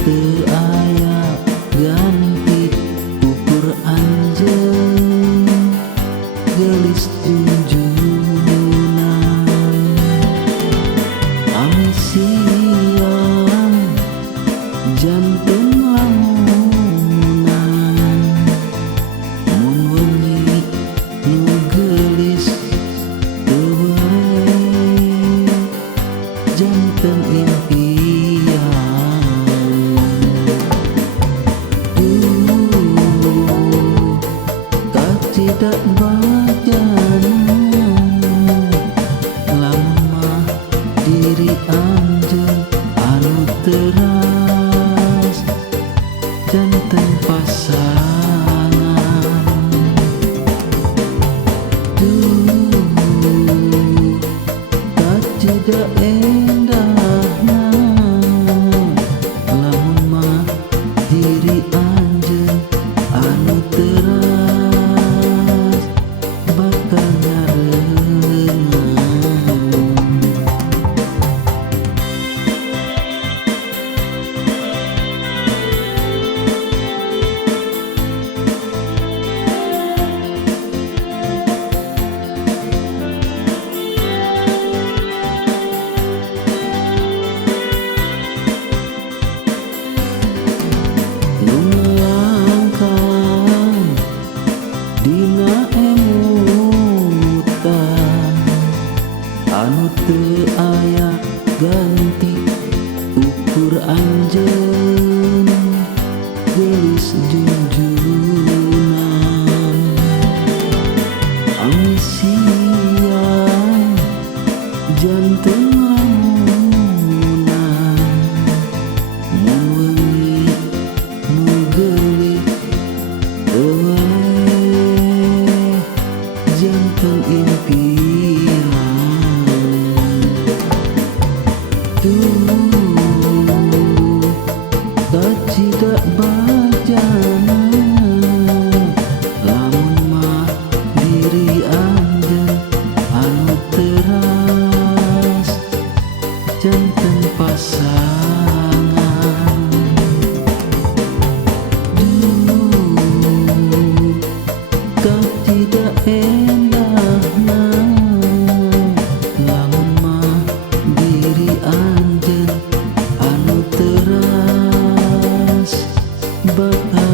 teu aya ganti ukur anjeun gelis junjunan ami siang janten lamunan mun wengi nu gelis teu wae janten impian tidak bajana lamah diri anjeun anu teras janten pasangan tak tidak endahna lamun mah diri anjeun anu teras bakal ngarengan. Nu ngelangkang dina emutan anu teu aya ganti ukur anjeun gelis junjunan ami siang janten lamunan mun wengi nu gelis teu wae janten impian tak tidak bajana lamun mah diri anjeun anu teras janten pasangan tak tidak endahna lamun mah diri anjeun anu teras bakal